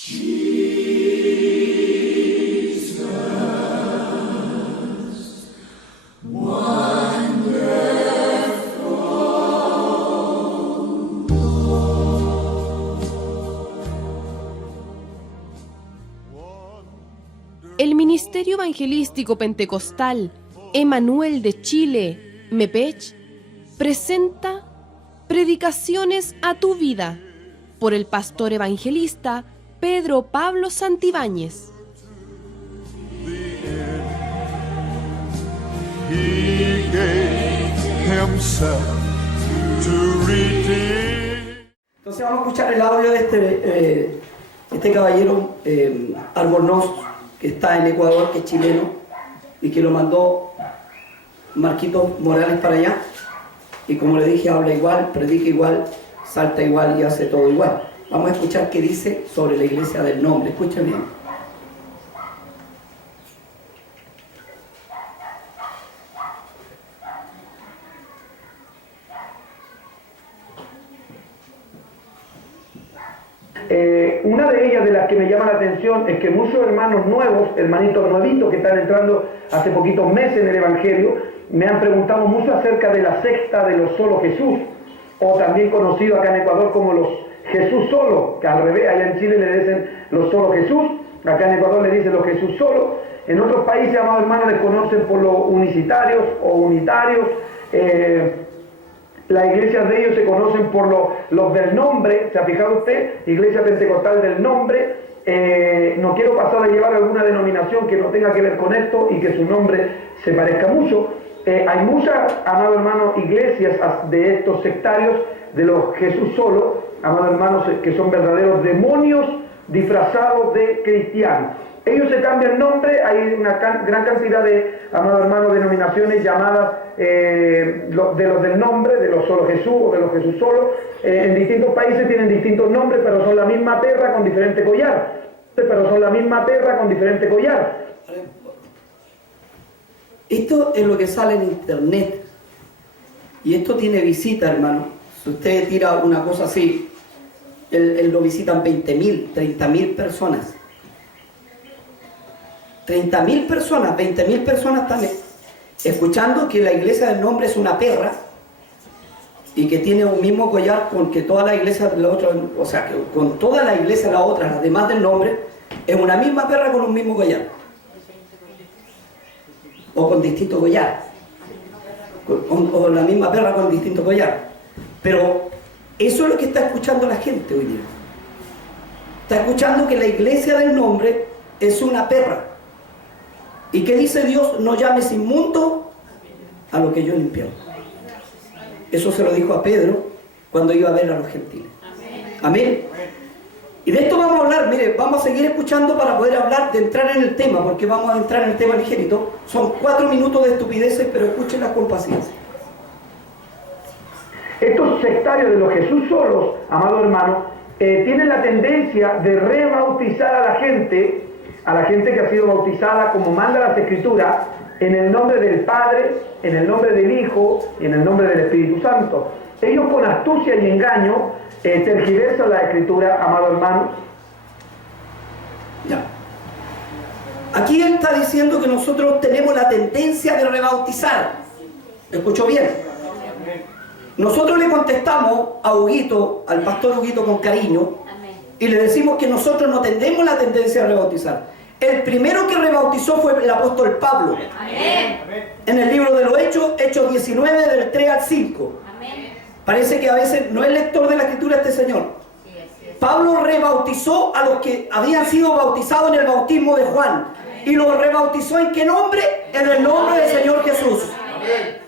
El Ministerio Evangelístico Pentecostal Emanuel de Chile, MEPECH, presenta Predicaciones a tu vida por el pastor evangelista Pedro Pablo Santibáñez. Entonces vamos a escuchar el audio de este caballero Albornoz, que está en Ecuador, que es chileno, y que lo mandó Marquitos Morales para allá. Y como le dije, habla igual, predica igual, salta igual y hace todo igual. Vamos a escuchar qué dice sobre la iglesia del nombre. Escuchen bien. Una de ellas de las que me llama la atención es que muchos hermanos nuevos, hermanitos nuevitos que están entrando hace poquitos meses en el Evangelio, me han preguntado mucho acerca de la secta de los solo Jesús, o también conocido acá en Ecuador como los Jesús solo, que al revés, allá en Chile le dicen los solo Jesús, acá en Ecuador le dicen los Jesús solo. En otros países, amados hermanos, les conocen por los unicitarios o unitarios. Las iglesias de ellos se conocen por los del nombre. ¿Se ha fijado usted? Iglesia Pentecostal del Nombre. No quiero pasar a llevar alguna denominación que no tenga que ver con esto y que su nombre se parezca mucho. Hay muchas, amados hermanos, iglesias de estos sectarios, de los Jesús solo, amados hermanos, que son verdaderos demonios disfrazados de cristianos. Ellos se cambian nombre, hay una gran cantidad de, amados hermanos, denominaciones llamadas de los del nombre, de los solo Jesús o de los Jesús solo. En distintos países tienen distintos nombres, pero son la misma perra con diferente collar. Esto es lo que sale en internet. Y esto tiene visita, hermano. Si usted tira una cosa así, él lo visitan 20.000, 30.000 personas. 30.000 personas, 20.000 personas están escuchando que la iglesia del nombre es una perra y que tiene un mismo collar con que toda la iglesia de la otra, o sea, que con toda la iglesia de la otra, las demás del nombre, es una misma perra con un mismo collar. O con distinto collar. O la misma perra con distinto collar. Pero eso es lo que está escuchando la gente hoy día. Está escuchando que la iglesia del nombre es una perra. ¿Y qué dice Dios? No llames inmundo a lo que yo he limpiado. Eso se lo dijo a Pedro cuando iba a ver a los gentiles. Amén. Y de esto vamos a hablar. Mire, vamos a seguir escuchando para poder hablar, de entrar en el tema, porque vamos a entrar en el tema ligero. Son 4 minutos de estupideces, pero escúchenlas con paciencia. Estos sectarios de los Jesús solos, amados hermanos, tienen la tendencia de rebautizar a la gente que ha sido bautizada como manda las Escrituras, en el nombre del Padre, en el nombre del Hijo y en el nombre del Espíritu Santo. Ellos con astucia y engaño tergiversan la Escritura, amados hermanos. Ya. Aquí él está diciendo que nosotros tenemos la tendencia de rebautizar. ¿Escuchó bien? Nosotros le contestamos a Huguito, al pastor Huguito, con cariño, y le decimos que nosotros no tenemos la tendencia a rebautizar. El primero que rebautizó fue el apóstol Pablo. Amén. En el libro de los Hechos 19, del 3 al 5. Amén. Parece que a veces no es lector de la Escritura este señor. Pablo rebautizó a los que habían sido bautizados en el bautismo de Juan. Amén. ¿Y los rebautizó en qué nombre? En el nombre del Señor Jesús. Amén.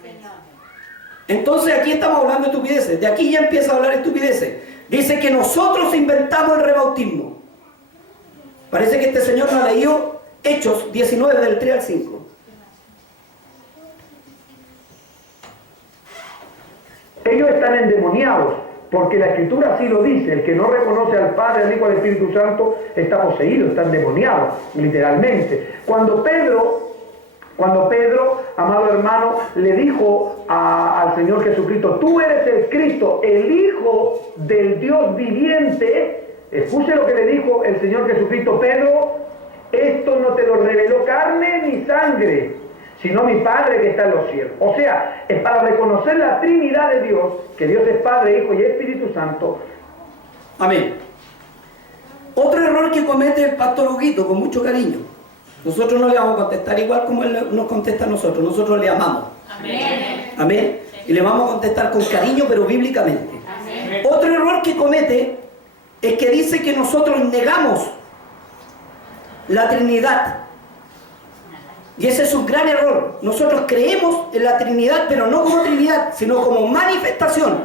Entonces aquí estamos hablando de estupideces. De aquí ya empieza a hablar estupideces. Dice que nosotros inventamos el rebautismo. Parece que este señor no ha leído Hechos 19 del 3 al 5. Ellos están endemoniados, porque la Escritura así lo dice. El que no reconoce al Padre, al Hijo y al Espíritu Santo está poseído, está endemoniado, literalmente. Cuando Pedro, amado hermano, le dijo al Señor Jesucristo: tú eres el Cristo, el Hijo del Dios viviente, escuche lo que le dijo el Señor Jesucristo: Pedro, esto no te lo reveló carne ni sangre, sino mi Padre que está en los cielos. O sea, es para reconocer la Trinidad de Dios, que Dios es Padre, Hijo y Espíritu Santo. Amén. Otro error que comete el pastor Huguito, con mucho cariño. Nosotros no le vamos a contestar igual como él nos contesta a nosotros. Nosotros le amamos. Amén. Amén. Y le vamos a contestar con cariño, pero bíblicamente. Amén. Otro error que comete es que dice que nosotros negamos la Trinidad. Y ese es un gran error. Nosotros creemos en la Trinidad, pero no como Trinidad, sino como manifestación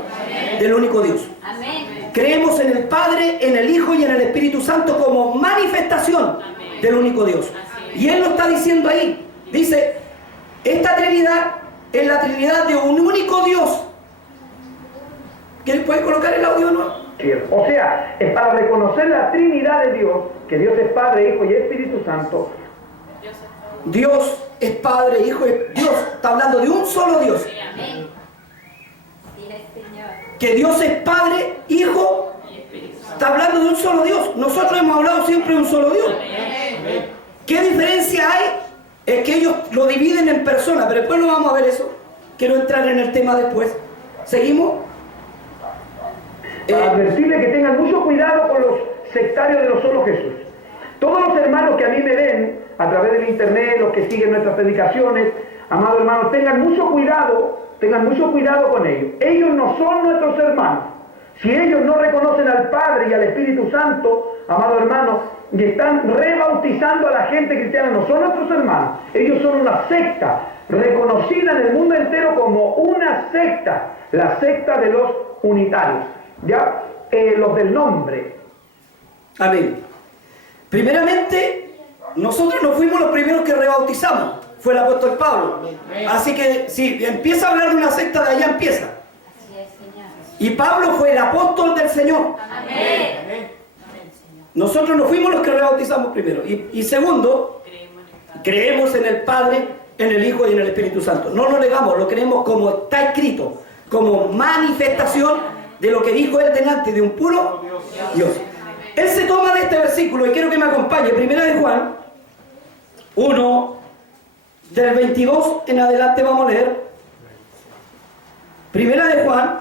del único Dios. Amén. Creemos en el Padre, en el Hijo y en el Espíritu Santo como manifestación del único Dios. Y Él lo está diciendo ahí. Dice, esta Trinidad es la Trinidad de un único Dios. ¿Quién puede colocar el audio nuevo? O sea, es para reconocer la Trinidad de Dios, que Dios es Padre, Hijo y Espíritu Santo. Dios es Padre, Hijo y Dios. Está hablando de un solo Dios. Amén. Dile, Señor. Que Dios es Padre, Hijo. Está hablando de un solo Dios. Nosotros hemos hablado siempre de un solo Dios. ¿Qué diferencia hay? Es que ellos lo dividen en personas, pero después no vamos a ver eso. Quiero entrar en el tema después. ¿Seguimos? Para advertirle que tengan mucho cuidado con los sectarios de los solo Jesús. Todos los hermanos que a mí me ven a través del internet, los que siguen nuestras predicaciones, amados hermanos, tengan mucho cuidado con ellos. Ellos no son nuestros hermanos. Si ellos no reconocen al Padre y al Espíritu Santo, amados hermanos, y están rebautizando a la gente cristiana, no son nuestros hermanos. Ellos son una secta, reconocida en el mundo entero como una secta, la secta de los unitarios, ¿ya? Los del nombre. Amén. Primeramente, nosotros no fuimos los primeros que rebautizamos. Fue el apóstol Pablo. Así que si empieza a hablar de una secta, de allá empieza. Así es, Señor. Y Pablo fue el apóstol del Señor. Amén. Nosotros no fuimos los que rebautizamos primero. Y segundo, creemos en el Padre, en el Hijo y en el Espíritu Santo. No lo negamos, lo creemos como está escrito, como manifestación de lo que dijo Él delante de un puro Dios. Él se toma de este versículo y quiero que me acompañe. Primera de Juan 1, del 22 en adelante vamos a leer. Primera de Juan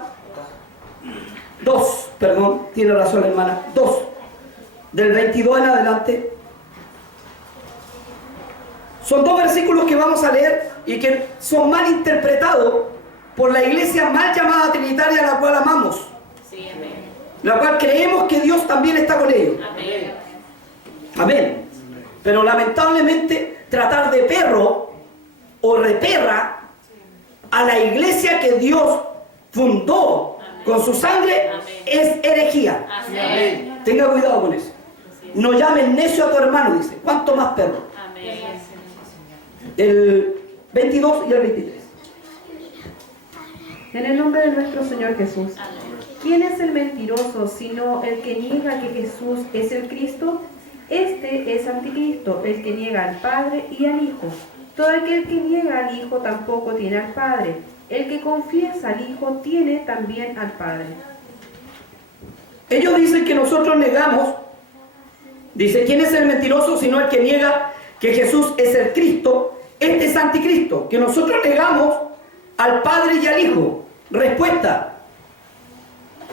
2, perdón, tiene razón hermana, 2, del 22 en adelante. Son dos versículos que vamos a leer y que son mal interpretados por la iglesia mal llamada trinitaria, a la cual amamos. Sí, amén. La cual creemos que Dios también está con ellos. Amén. Amén. Pero lamentablemente tratar de perro o reperra a la iglesia que Dios fundó con su sangre es herejía. Amén. Tenga cuidado con eso. No llames necio a tu hermano, dice. ¿Cuánto más perro? Amén. El 22 y el 23. En el nombre de nuestro Señor Jesús. ¿Quién es el mentiroso sino el que niega que Jesús es el Cristo? Este es anticristo, el que niega al Padre y al Hijo. Todo aquel que niega al Hijo tampoco tiene al Padre. El que confiesa al Hijo tiene también al Padre. Ellos dicen que nosotros negamos. Dice, ¿quién es el mentiroso sino el que niega que Jesús es el Cristo? Este es anticristo, que nosotros negamos al Padre y al Hijo. Respuesta.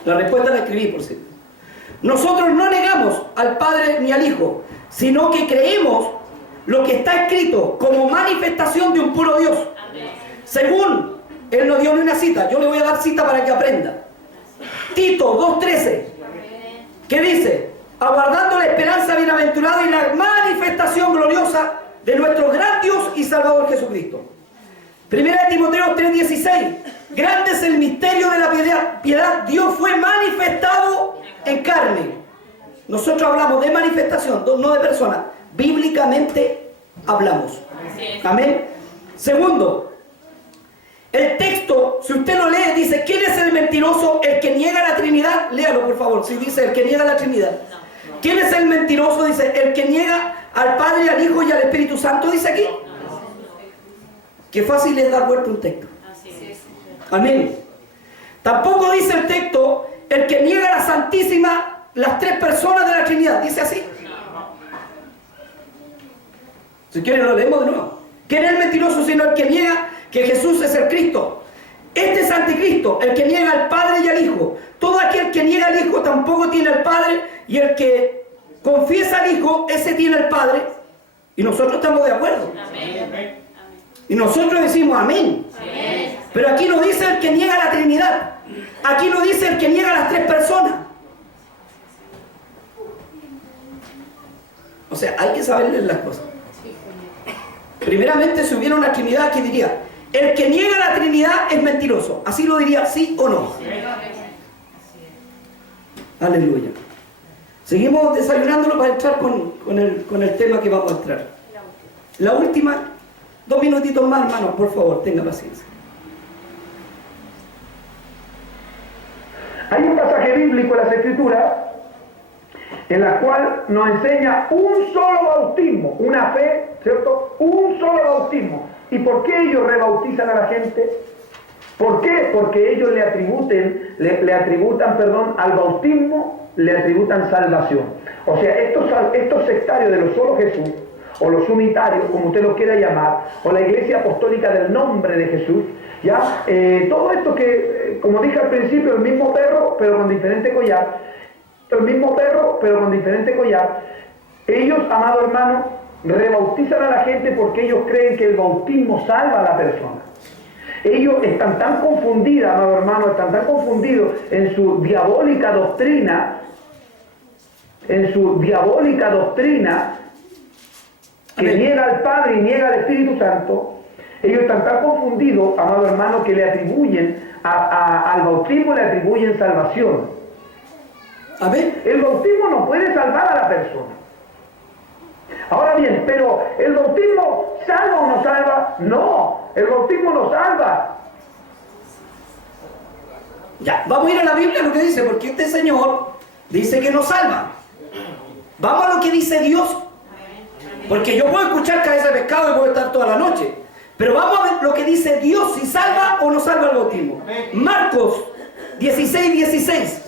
La respuesta la escribí, por cierto. Nosotros no negamos al Padre ni al Hijo, sino que creemos lo que está escrito como manifestación de un puro Dios. Según Él nos dio una cita, yo le voy a dar cita para que aprenda. Tito 2:13, que dice, aguardando la esperanza bienaventurada y la manifestación gloriosa de nuestro gran Dios y Salvador Jesucristo. Primera de Timoteo 3:16, grande es el misterio de la piedad. Dios fue manifestado en carne. Nosotros hablamos de manifestación, no de persona. Bíblicamente hablamos. Amén. Segundo, el texto, si usted lo lee, dice, ¿quién es el mentiroso? El que niega la Trinidad. Léalo, por favor, si dice el que niega la Trinidad. ¿Quién es el mentiroso? Dice, el que niega al Padre, al Hijo y al Espíritu Santo, dice aquí. Qué fácil es dar vuelta un texto. Amén. Tampoco dice el texto, el que niega la Santísima las tres personas de la Trinidad. ¿Dice así? Si quieren lo leemos de nuevo. ¿Quién es el mentiroso sino el que niega que Jesús es el Cristo? Este es anticristo, el que niega al Padre y al Hijo. Todo aquel que niega al Hijo tampoco tiene al Padre, y el que confiesa al Hijo, ese tiene al Padre. Y nosotros estamos de acuerdo. Amén. Y nosotros decimos amén. Amén. Pero aquí no dice el que niega la Trinidad. Aquí no dice el que niega las tres personas. O sea, hay que saber leer las cosas. Primeramente, si hubiera una Trinidad, aquí diría: el que niega la Trinidad es mentiroso. Así lo diría, ¿sí o no? Aleluya. Seguimos desayunándolo para entrar con el tema que vamos a entrar. La última, 2 minutitos más, hermano, por favor, tenga paciencia. Hay un pasaje bíblico en las Escrituras en la cual nos enseña un solo bautismo, una fe, ¿cierto? Un solo bautismo. ¿Y por qué ellos rebautizan a la gente? ¿Por qué? Porque ellos le atributan al bautismo, le atributan salvación. O sea, estos sectarios de los solo Jesús, o los unitarios, como usted los quiera llamar, o la iglesia apostólica del nombre de Jesús, ¿ya? Todo esto que, como dije al principio, el mismo perro, pero con diferente collar, ellos, amado hermano, rebautizan a la gente porque ellos creen que el bautismo salva a la persona. Ellos están tan confundidos, amado hermano, están tan confundidos en su diabólica doctrina, que niega al Padre y niega al Espíritu Santo. Ellos están tan confundidos, amado hermano, que le atribuyen al bautismo, le atribuyen salvación. Amén. El bautismo no puede salvar a la persona. Ahora bien, pero ¿el bautismo salva o no salva? No, el bautismo no salva. Ya, vamos a ir a la Biblia lo que dice, porque este Señor dice que no salva. Vamos a lo que dice Dios. Porque yo puedo escuchar cabeza de pescado y puedo estar toda la noche. Pero vamos a ver lo que dice Dios, si salva o no salva el bautismo. Marcos 16:16.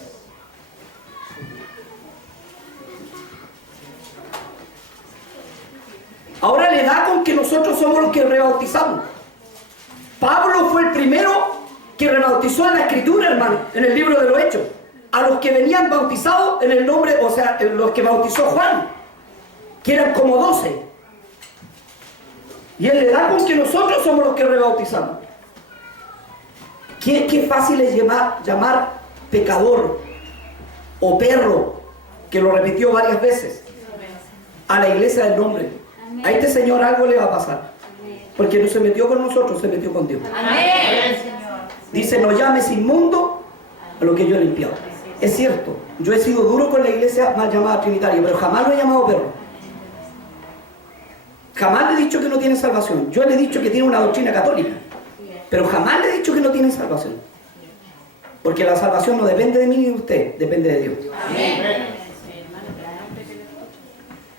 Ahora le da con que nosotros somos los que rebautizamos. Pablo fue el primero que rebautizó en la Escritura, hermano, en el libro de los Hechos, a los que venían bautizados en el nombre, o sea, los que bautizó Juan, que eran como 12. Y él le da con que nosotros somos los que rebautizamos. Qué fácil es llamar pecador o perro, que lo repitió varias veces, a la iglesia del nombre. A este señor algo le va a pasar, porque no se metió con nosotros, se metió con Dios. Amén. Dice: no llames inmundo a lo que yo he limpiado. Es cierto, yo he sido duro con la iglesia mal llamada trinitaria, pero jamás lo he llamado perro. Jamás le he dicho que no tiene salvación. Yo le he dicho que tiene una doctrina católica, pero jamás le he dicho que no tiene salvación, porque la salvación no depende de mí ni de usted, depende de Dios. Amén.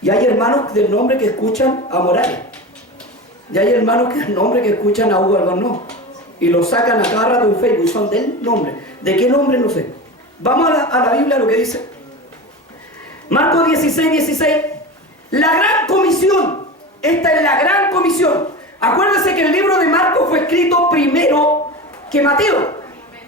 Y hay hermanos del nombre que escuchan a Morales. Y hay hermanos del nombre que escuchan a Hugo Albornoz. Y lo sacan a cada rato en Facebook. Son del nombre. ¿De qué nombre? No sé. Vamos a la Biblia, lo que dice. Marcos 16:16. La gran comisión. Esta es la gran comisión. Acuérdense que el libro de Marcos fue escrito primero que Mateo.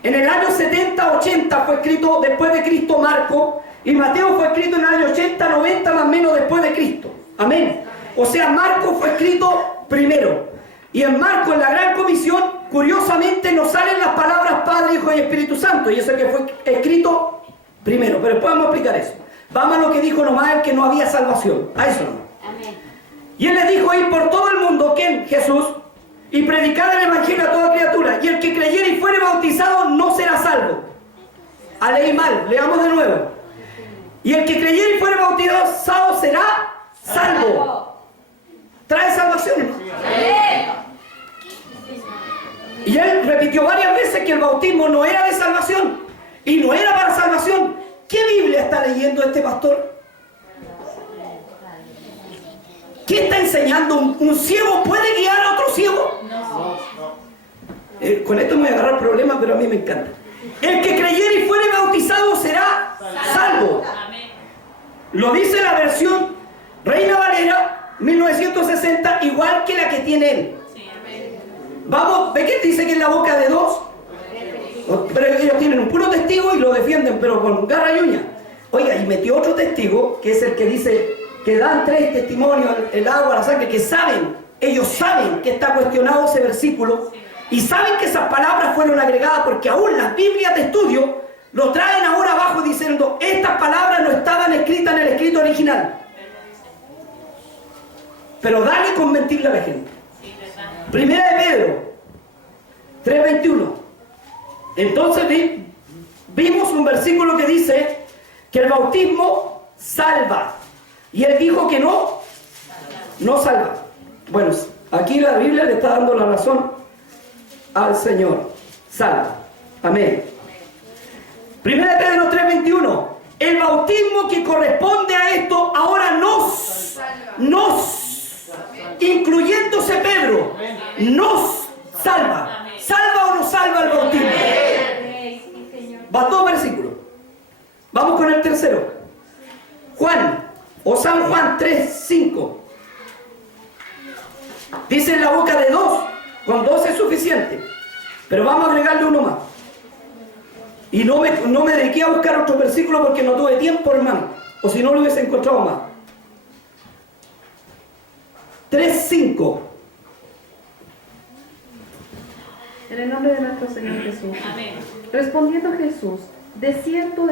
En el año 70-80 fue escrito después de Cristo Marcos. Y Mateo fue escrito en el año 80-90 más o menos después de Cristo. Amén. O sea, Marcos fue escrito primero. Y en Marcos, en la gran comisión, curiosamente nos salen las palabras Padre, Hijo y Espíritu Santo. Y eso es que fue escrito primero. Pero después vamos a explicar eso. Vamos a lo que dijo nomás el que no había salvación. A eso nomás. Amén. Y él le dijo: ir por todo el mundo, ¿quién? Jesús, y predicar el evangelio a toda criatura. Y el que creyere y fuere bautizado no será salvo. Leí mal, leamos de nuevo. Y el que creyere y fuere bautizado será salvo. Trae salvación, ¿no? Y él repitió varias veces que el bautismo no era de salvación y no era para salvación. ¿Qué Biblia está leyendo este pastor? ¿Qué está enseñando? ¿Un ciego puede guiar a otro ciego? Con esto me voy a agarrar problemas, pero a mí me encanta. El que creyere y fuere bautizado será salvo. Lo dice la versión Reina Valera 1960, igual que la que tiene él. Vamos, ¿ve que dice que es la boca de dos? Pero ellos tienen un puro testigo y lo defienden, pero con garra y uña. Oiga, y metió otro testigo, que es el que dice que dan 3 testimonios, el agua, la sangre, que saben, ellos saben que está cuestionado ese versículo y saben que esas palabras fueron agregadas porque aún las Biblias de estudio lo traen ahora abajo diciendo, estas palabras no estaban escritas en el escrito original. Pero dale con mentirle a la gente. Primera de Pedro 3:21. Entonces vimos un versículo que dice que el bautismo salva. Y él dijo que no salva. Bueno, aquí la Biblia le está dando la razón al Señor. Salva. Amén. Primera de Pedro 3:21. El bautismo que corresponde a esto ahora nos, incluyéndose Pedro, nos salva. ¿Salva o no salva el bautismo? Va 2 versículos. Vamos con el tercero. Juan, o San Juan 3:5. Dice en la boca de 2, con 2 es suficiente. Pero vamos a agregarle uno más. Y no me dediqué a buscar otro versículo porque no tuve tiempo, hermano. O si no lo hubiese encontrado más. 3:5. En el nombre de nuestro Señor Jesús. Amén. Respondiendo Jesús, de cierto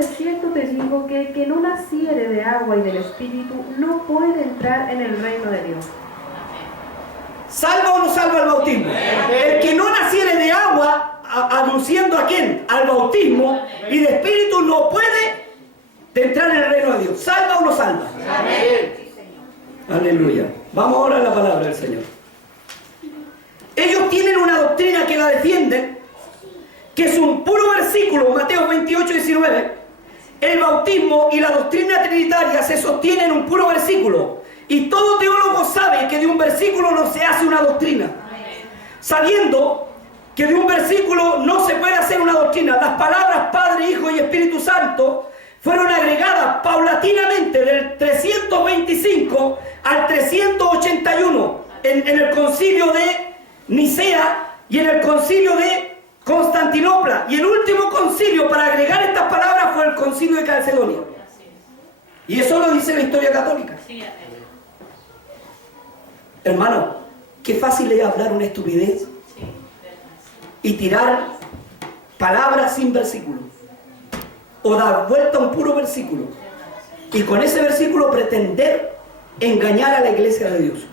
te digo que el que no naciere de agua y del Espíritu no puede entrar en el reino de Dios. ¿Salva o no salva el bautismo? El que no naciere de agua, anunciando a quién, al bautismo, y de Espíritu no puede entrar en el reino de Dios. ¿Salva o no salva? Amén. Aleluya. Vamos ahora a la palabra del Señor. Ellos tienen una doctrina que la defienden, que es un puro versículo, Mateo 28:19. El bautismo y la doctrina trinitaria se sostienen en un puro versículo. Y todo teólogo sabe que de un versículo no se hace una doctrina. Sabiendo que de un versículo no se puede hacer una doctrina. Las palabras Padre, Hijo y Espíritu Santo fueron agregadas paulatinamente del 325 al 381 en el concilio de Nicea y en el concilio de Constantinopla. Y el último concilio para agregar estas palabras fue el concilio de Calcedonia. Y eso lo dice la historia católica. Hermano, qué fácil es hablar una estupidez y tirar palabras sin versículo. O dar vuelta a un puro versículo. Y con ese versículo pretender engañar a la iglesia de Dios.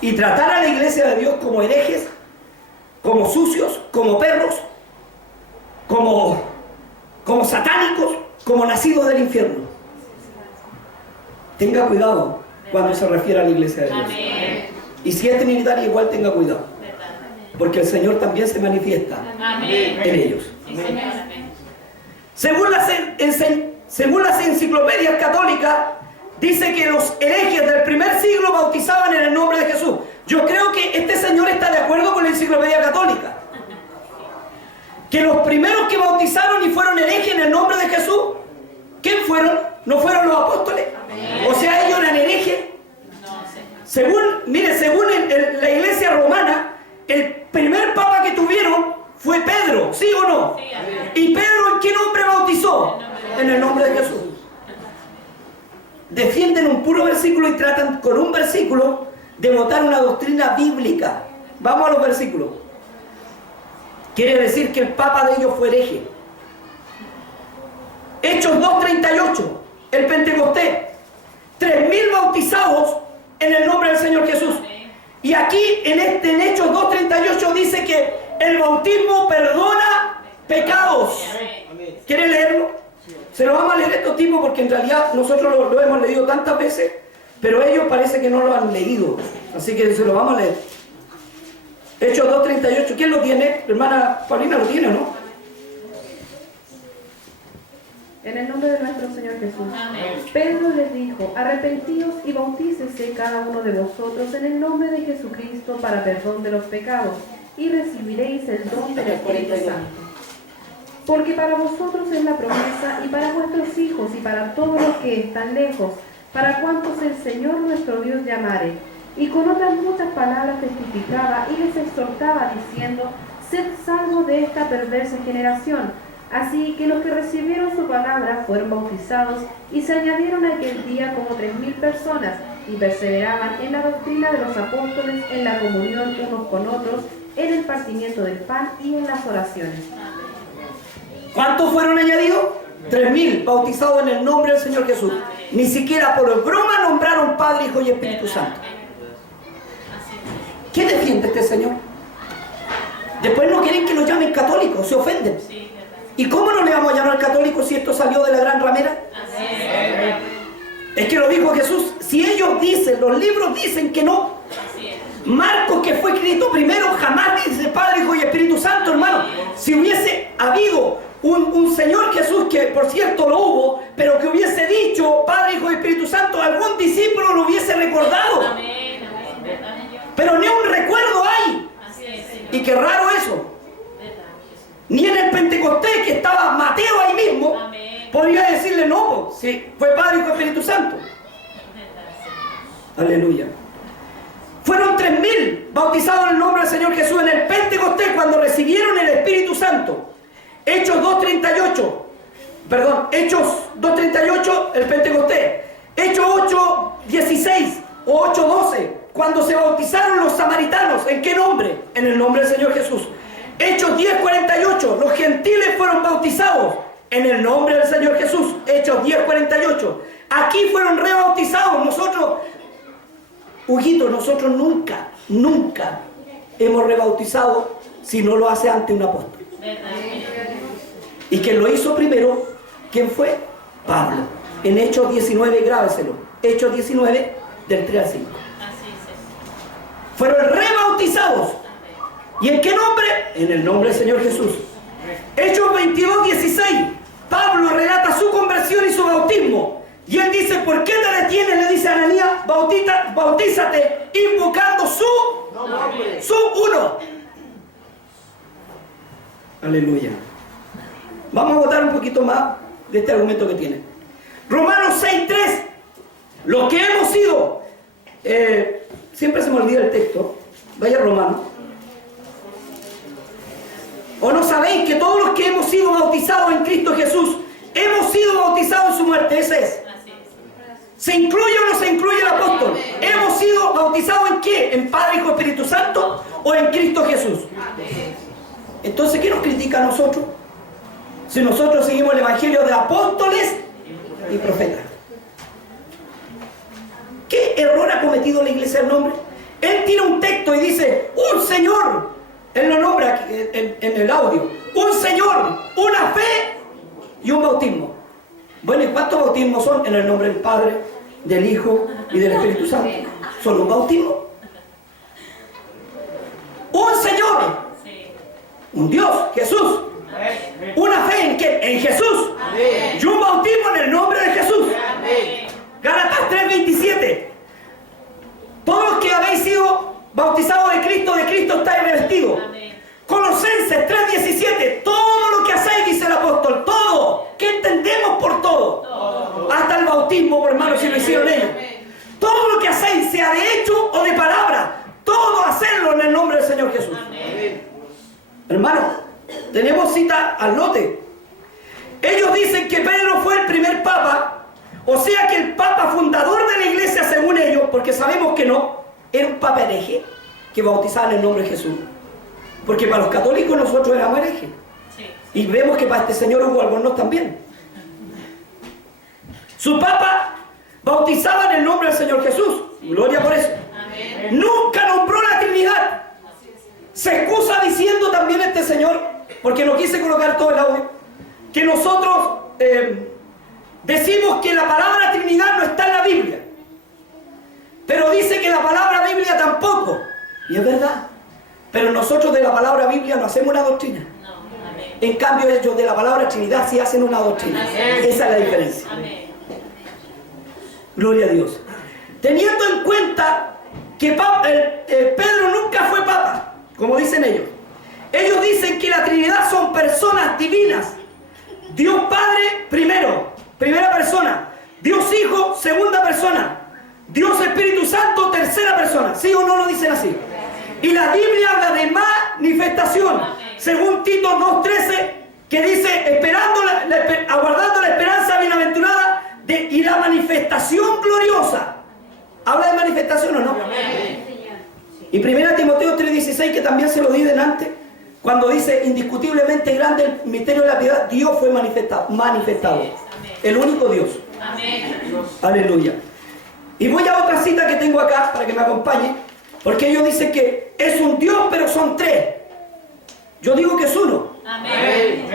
Y tratar a la iglesia de Dios como herejes, como sucios, como perros, como satánicos, como nacidos del infierno. Tenga cuidado cuando se refiere a la iglesia de Dios. Amén. Y si es trinitaria, igual tenga cuidado. Porque el Señor también se manifiesta en ellos. Según las enciclopedias católicas, dice que los herejes del primer siglo bautizaban en el nombre de Jesús. Yo creo que este señor está de acuerdo con la enciclopedia católica. Que los primeros que bautizaron y fueron herejes en el nombre de Jesús, ¿quién fueron? ¿No fueron los apóstoles? O sea, ellos eran herejes. Según la iglesia romana, el primer papa que tuvieron fue Pedro, ¿sí o no? ¿Y Pedro en qué nombre bautizó? En el nombre de Jesús. Defienden un puro versículo y tratan con un versículo de botar una doctrina bíblica. Vamos a los versículos. Quiere decir que el papa de ellos fue hereje. Hechos 2:38, el Pentecostés, 3.000 bautizados en el nombre del Señor Jesús. Y aquí en Hechos 2:38 dice que el bautismo perdona pecados. ¿Quiere leerlo? Se lo vamos a leer a estos tipos porque en realidad nosotros lo hemos leído tantas veces, pero ellos parece que no lo han leído. Así que se lo vamos a leer. Hechos 2:38. ¿Quién lo tiene? Hermana Paulina, ¿lo tiene o no? En el nombre de nuestro Señor Jesús. Amén. Pedro les dijo, arrepentíos y bautícese cada uno de vosotros en el nombre de Jesucristo para perdón de los pecados, y recibiréis el don del Espíritu Santo. Porque para vosotros es la promesa, y para vuestros hijos, y para todos los que están lejos, para cuantos el Señor nuestro Dios llamare. Y con otras muchas palabras testificaba y les exhortaba, diciendo: sed salvos de esta perversa generación. Así que los que recibieron su palabra fueron bautizados, y se añadieron aquel día como 3.000 personas, y perseveraban en la doctrina de los apóstoles, en la comunión unos con otros, en el partimiento del pan y en las oraciones. ¿Cuántos fueron añadidos? 3.000 bautizados en el nombre del Señor Jesús. Ni siquiera por broma nombraron Padre, Hijo y Espíritu Santo. ¿Qué defiende este Señor? Después no quieren que lo llamen católicos, se ofenden. ¿Y cómo no le vamos a llamar católicos si esto salió de la gran ramera? Es que lo dijo Jesús. Si ellos dicen, los libros dicen que no. Marcos, que fue escrito primero, jamás dice Padre, Hijo y Espíritu Santo, hermano. Si hubiese habido un Señor Jesús, que por cierto lo hubo, pero que hubiese dicho Padre, Hijo y Espíritu Santo, algún discípulo lo hubiese recordado. Pero ni un recuerdo hay. Y qué raro eso. Ni en el Pentecostés, que estaba Mateo ahí mismo, podría decirle no, si fue Padre, Hijo y Espíritu Santo. Aleluya. Fueron 3.000 bautizados en el nombre del Señor Jesús en el Pentecostés cuando recibieron el Espíritu Santo. Hechos 2.38, perdón, Hechos 2.38, el Pentecostés. Hechos 8.16 o 8.12, cuando se bautizaron los samaritanos, ¿en qué nombre? En el nombre del Señor Jesús. Hechos 10.48, los gentiles fueron bautizados en el nombre del Señor Jesús. Hechos 10.48. Aquí fueron rebautizados. Nosotros, Huguito, nosotros nunca hemos rebautizado si no lo hace antes un apóstol. Y quien lo hizo primero, ¿quién fue? Pablo. En Hechos 19, grábeselo. Hechos 19, del 3 al 5. Fueron rebautizados. ¿Y en qué nombre? En el nombre del Señor Jesús. Hechos 22, 16. Pablo relata su conversión y su bautismo. Y él dice: ¿por qué te detienes? Le dice a Ananías: bautízate invocando su uno. Aleluya. Vamos a votar un poquito más de este argumento que tiene. Romanos 6.3. Los que hemos sido, siempre se me olvida el texto. Vaya Romanos. ¿O no sabéis que todos los que hemos sido bautizados en Cristo Jesús hemos sido bautizados en su muerte? Ese es. ¿Se incluye o no se incluye el apóstol? ¿Hemos sido bautizados en qué? ¿En Padre, Hijo, Espíritu Santo o en Cristo Jesús? Entonces, ¿qué nos critica a nosotros? Si nosotros seguimos el evangelio de apóstoles y profetas. ¿Qué error ha cometido la iglesia del nombre? Él tira un texto y dice: un Señor. Él lo nombra aquí, en el audio. Un Señor, una fe y un bautismo. Bueno, ¿y cuántos bautismos son? En el nombre del Padre, del Hijo y del Espíritu Santo. ¿Solo un bautismo? Un Señor, un Dios, Jesús. Una fe en ¿qué? En Jesús. Y un bautismo en el nombre de Jesús. Gálatas 3:27. Todos los que habéis sido bautizados de Cristo estáis revestidos. Colosenses 3:17. Todo lo que hacéis, dice el apóstol, todo. ¿Qué entendemos por todo? Hasta el bautismo, por hermano, si lo hicieron ellos. Todo lo que hacéis, sea de hecho o de palabra, todo hacerlo en el nombre del Señor Jesús. Hermano, tenemos cita al lote. Ellos dicen que Pedro fue el primer papa, o sea que el papa fundador de la iglesia, según ellos, porque sabemos que no, era un papa hereje que bautizaba en el nombre de Jesús. Porque para los católicos nosotros éramos herejes. Y vemos que para este señor Hugo Albornoz también. Su papa bautizaba en el nombre del Señor Jesús. Gloria por eso. Nunca nombró la Trinidad. Se excusa diciendo también este señor, porque no quise colocar todo el audio, que nosotros decimos que la palabra Trinidad no está en la Biblia. Pero dice que la palabra Biblia tampoco. Y es verdad. Pero nosotros de la palabra Biblia no hacemos una doctrina. En cambio ellos de la palabra Trinidad sí hacen una doctrina. Esa es la diferencia. Gloria a Dios. Teniendo en cuenta que Pedro nunca fue papa, como dicen ellos, Ellos dicen que la Trinidad son personas divinas. Dios Padre primero, primera persona. Dios Hijo, segunda persona. Dios Espíritu Santo, tercera persona. ¿Sí o no lo dicen así? Y la Biblia habla de manifestación. Según Tito 2:13, que dice, aguardando la esperanza bienaventurada y la manifestación gloriosa. ¿Habla de manifestación o no? Y 1 Timoteo 3:16, que también se lo di delante, cuando dice, indiscutiblemente grande el misterio de la piedad, Dios fue manifestado. El único Dios. Aleluya. Y voy a otra cita que tengo acá, para que me acompañe, porque ellos dicen que es un Dios, pero son tres. Yo digo que es uno.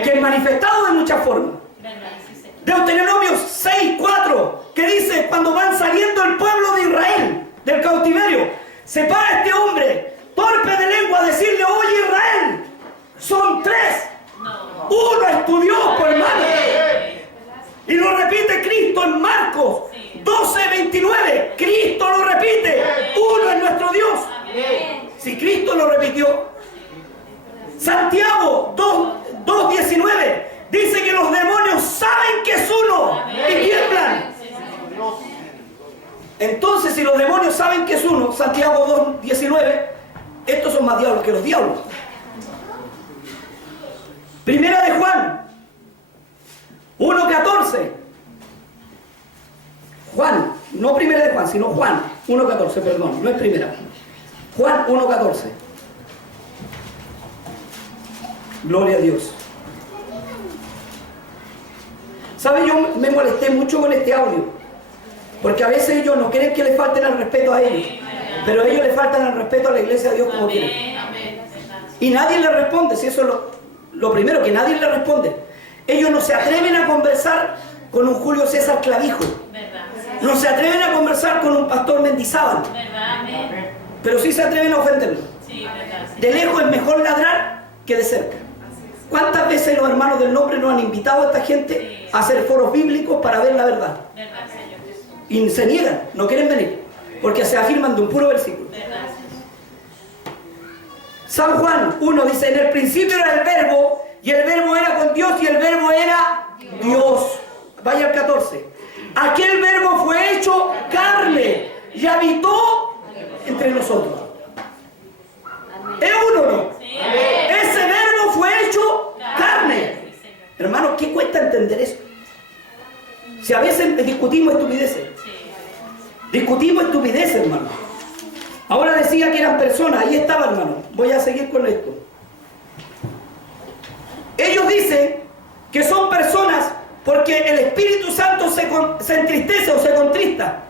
Que es manifestado de muchas formas. Deuteronomio 6:4, que dice, cuando van saliendo el pueblo de Israel del cautiverio, se para este hombre, torpe de lengua, a decirle, oye Israel, son tres. Uno es tu Dios, por hermano. Y lo repite Cristo en Marcos 12:29. Cristo lo repite. Uno es nuestro Dios. Si Cristo lo repitió. Santiago 2:19 dice que los demonios saben que es uno y tiemblan. Entonces, si los demonios saben que es uno, Santiago 2:19, estos son más diablos que los diablos. Primera de Juan 1:14. Juan, no primera de Juan, sino Juan 1:14, perdón, no es primera. Juan 1:14. Gloria a Dios. ¿Sabe? Yo me molesté mucho con este audio, porque a veces ellos no quieren que le falten el respeto a ellos, pero ellos le faltan el respeto a la iglesia de Dios como quieren. Y nadie le responde, si eso es lo primero, que nadie le responde. Ellos no se atreven a conversar con un Julio César Clavijo, no se atreven a conversar con un pastor Mendizábal, pero sí se atreven a ofenderlo. De lejos es mejor ladrar que de cerca. ¿Cuántas veces los hermanos del nombre nos han invitado a esta gente a hacer foros bíblicos para ver la verdad? Y se niegan, no quieren venir, porque se afirman de un puro versículo. San Juan 1 dice, en el principio era el verbo, y el verbo era con Dios, y el verbo era Dios. Vaya al 14. Aquel verbo fue hecho carne y habitó entre nosotros. ¿Es uno o no? Ese verbo fue hecho carne. Hermano, ¿qué cuesta entender eso? Si a veces discutimos estupideces. Discutimos estupideces, hermano. Ahora decía que eran personas. Ahí estaba, hermano. Voy a seguir con esto. Ellos dicen que son personas porque el Espíritu Santo se entristece o se contrista.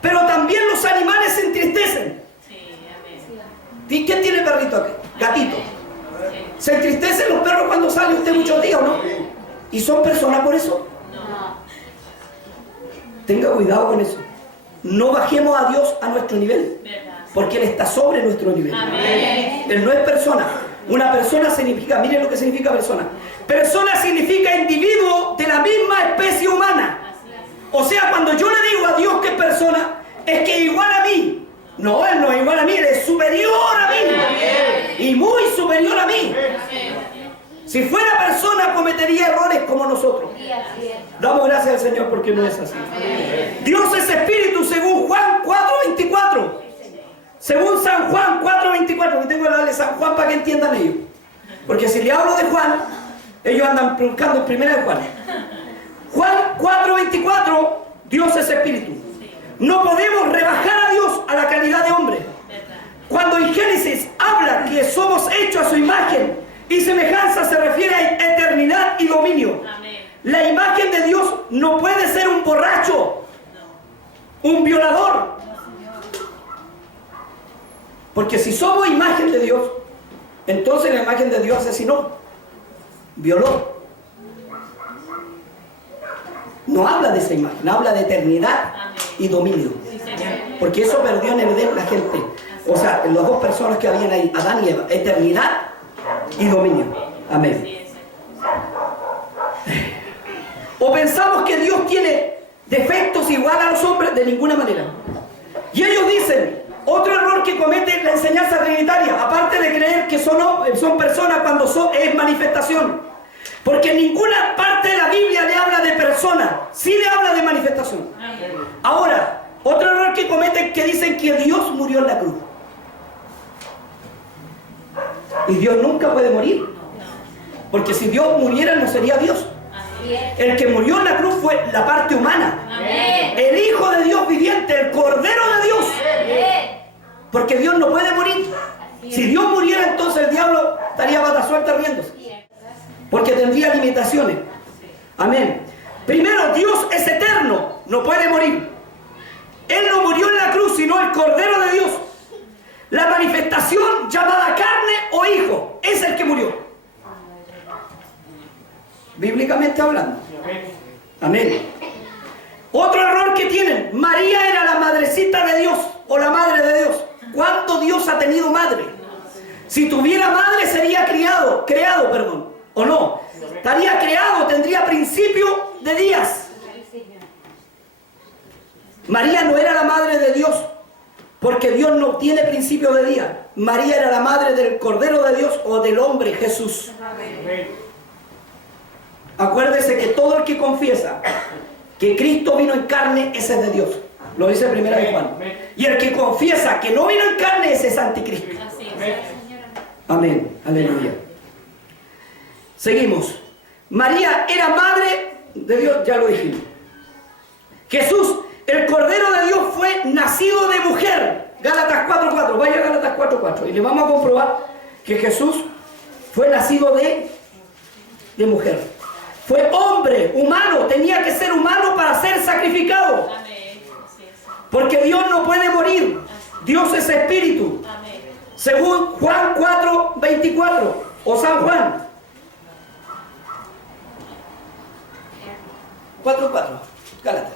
Pero también los animales se entristecen. ¿Y quién tiene perrito aquí? Gatito. ¿Se entristecen los perros cuando sale usted muchos días o no? ¿Y son personas por eso? Tenga cuidado con eso. No bajemos a Dios a nuestro nivel, porque Él está sobre nuestro nivel. Él no es persona. Una persona significa, miren lo que significa persona. Persona significa individuo de la misma especie humana. O sea, cuando yo le digo a Dios que es persona, es que es igual a mí. No, Él no es igual a mí, Él es superior a mí. Y muy superior a mí. Si fuera persona, cometería errores como nosotros. Damos gracias al Señor porque no es así. Dios es espíritu, según Juan 4:24. Según San Juan 4:24. Que tengo que darle San Juan para que entiendan ellos. Porque si le hablo de Juan, ellos andan buscando en primera de Juan. Juan 4:24, Dios es espíritu. No podemos rebajar a Dios a la calidad de hombre. Cuando en Génesis habla que somos hechos a su imagen y semejanza, se refiere a eternidad y dominio. La imagen de Dios no puede ser un borracho, un violador. Porque si somos imagen de Dios, entonces la imagen de Dios asesinó, violó. No habla de esa imagen, habla de eternidad y dominio. Porque eso perdió en el Edén la gente. O sea, las dos personas que habían ahí, Adán y Eva, eternidad y dominio. Amén. O pensamos que Dios tiene defectos igual a los hombres, de ninguna manera. Y ellos dicen Otro error que comete la enseñanza trinitaria, aparte de creer que son personas cuando es manifestación. Porque en ninguna parte de la Biblia le habla de persona, sí le habla de manifestación. Ahora, otro error que cometen es que dicen que Dios murió en la cruz. Y Dios nunca puede morir. Porque si Dios muriera no sería Dios. El que murió en la cruz fue la parte humana. El Hijo de Dios viviente, el Cordero de Dios. Porque Dios no puede morir. Si Dios muriera, entonces el diablo estaría pata suelta riéndose. Porque tendría limitaciones. Amén. Primero, Dios es eterno, no puede morir. Él no murió en la cruz, sino el Cordero de Dios. La manifestación llamada carne o hijo es el que murió. Bíblicamente hablando. Amén. Otro error que tienen: María era la madrecita de Dios o la madre de Dios. ¿Cuándo Dios ha tenido madre? Si tuviera madre sería creado, ¿o no? Estaría creado, tendría principio de días. María no era la madre de Dios, porque Dios no tiene principio de día. María era la madre del Cordero de Dios o del hombre Jesús. Acuérdese que todo el que confiesa que Cristo vino en carne, ese es de Dios. Lo dice 1 Juan. Y el que confiesa que no vino en carne, ese es anticristo. Amén. Aleluya. Seguimos. María era madre de Dios, ya lo dijimos. Jesús, el Cordero de Dios, fue nacido de mujer. Gálatas 4:4. Vaya a Gálatas 4:4. Y le vamos a comprobar que Jesús fue nacido de mujer. Fue hombre, humano. Tenía que ser humano para ser sacrificado. Porque Dios no puede morir. Dios es espíritu. Según Juan 4:24 o San Juan 4:4. Gálatas.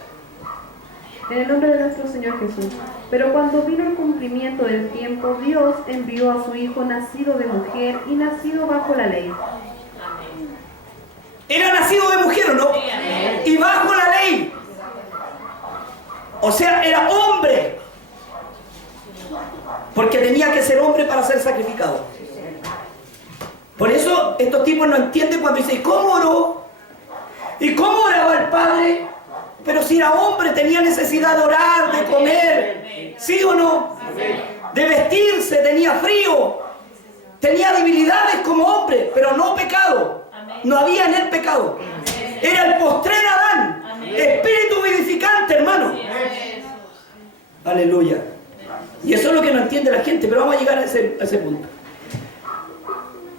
En el nombre de nuestro Señor Jesús. Pero cuando vino el cumplimiento del tiempo, Dios envió a su Hijo nacido de mujer y nacido bajo la ley. Era nacido de mujer, ¿o no? Y bajo la ley. O sea, era hombre. Porque tenía que ser hombre para ser sacrificado. Por eso estos tipos no entienden cuando dicen: ¿cómo oró? ¿Y cómo oraba el Padre? Pero si era hombre, tenía necesidad de orar, de comer. ¿Sí o no? De vestirse, tenía frío. Tenía debilidades como hombre, pero no pecado. No había en él pecado. Era el postrer Adán. Espíritu vivificante, hermano. Aleluya. Y eso es lo que no entiende la gente, pero vamos a llegar a ese punto.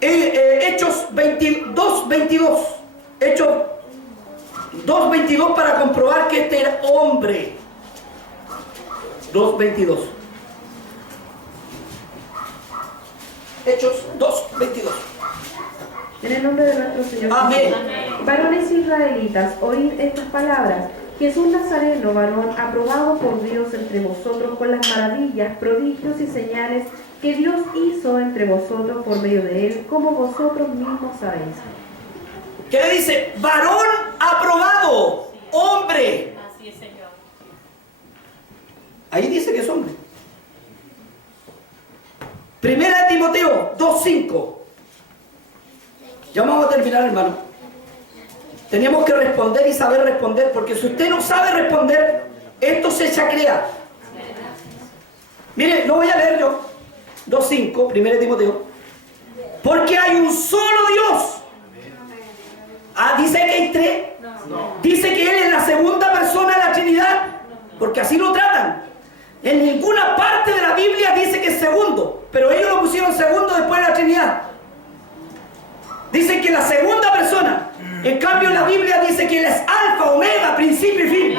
Hechos 22:22. Hechos 2:22 para comprobar que este era hombre. 2:22. Hechos 2:22. En el nombre de nuestro Señor Amén. Jesús. Varones israelitas, oíd estas palabras. Jesús Nazareno, varón aprobado por Dios entre vosotros con las maravillas, prodigios y señales que Dios hizo entre vosotros por medio de él, como vosotros mismos sabéis. ¿Qué le dice? Varón aprobado, hombre. Así es, Señor. Ahí dice que es hombre. Primera de Timoteo 2:5. Ya vamos a terminar, hermano. Tenemos que responder y saber responder, porque si usted no sabe responder, esto se chacrea. Mire, lo voy a leer yo. 2:5, 1 de Timoteo. Porque hay un solo Dios. Dice que hay tres. Dice que Él es la segunda persona de la Trinidad, porque así lo tratan. En ninguna parte de la Biblia dice que es segundo, pero ellos lo pusieron segundo después de la Trinidad. Dicen que es la segunda persona. En cambio, la Biblia dice que Él es alfa, omega, principio y fin.